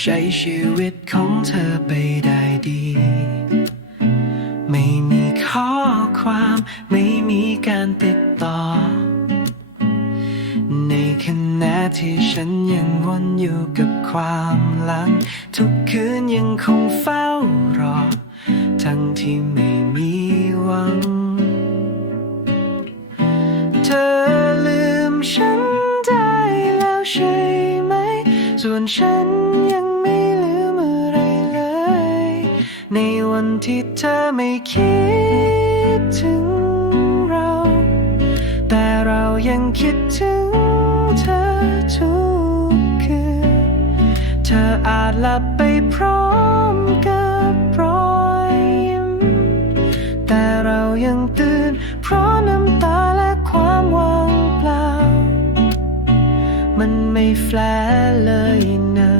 ใช้ชีวิตของเธอไปได้ดี ไม่มีข้อความไม่มีการติดต่อ ในขณะที่ฉันยังวนอยู่กับความหลัง ทุกคืนยังคงเฝ้ารอ ทั้งที่ไม่มีหวัง เธอลืมฉันได้แล้วใช่ ส่วนฉันยังไม่ลืมอะไรเลย ในวันที่เธอไม่คิดถึงเรา แต่เรายังคิดถึงเธอทุกคืน เธออาจหลับไปเพราะ ไม่แฟลเลยนะ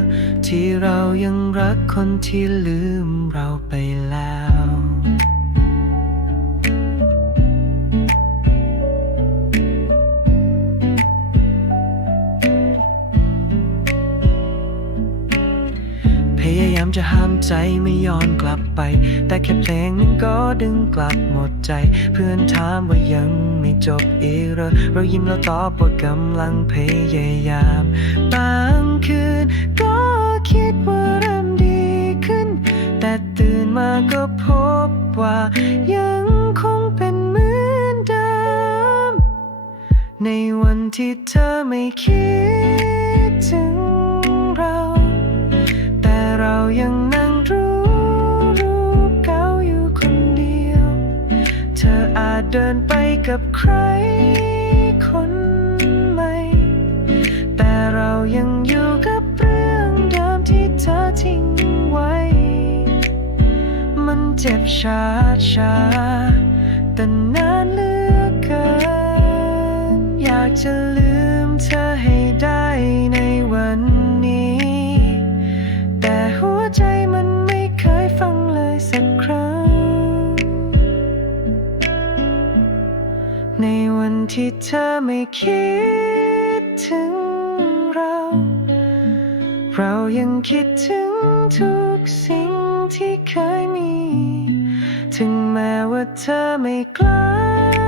ที่เรายังรักคนที่ลืมเราไปแล้วามจะห้ามใจไม่ย้อนกลับไป แต่แค่เพลงนั้นก็ดึงกลับหมดใจ เพื่อนถามว่ายังไม่จบอีกเหรอเรายิ้มแล้วตอบว่ากำลังพยายามบางคืนก็คิดว่าเริ่มดีขึ้น แต่ตื่นมาก็พบว่ายังคงเป็นเหมือนเดิมในวันที่เธอไม่คิดถึง จเดินไปกับใครคนใหม่ แต่เรายังอยู่กับเรื่องเดิมที่เธอทิ้งไว้ มันเจ็บชาชาแต่นานเหลือเกิน อยากจะลืมเธอให้ วันที่เธอไม่คิดถึงเรา เรายังคิดถึงทุกสิ่งที่เคยมี ถึงแม้ว่าเธอไม่กลับมา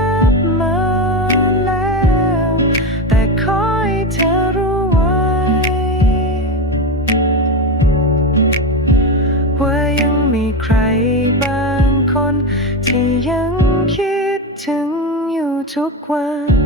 าง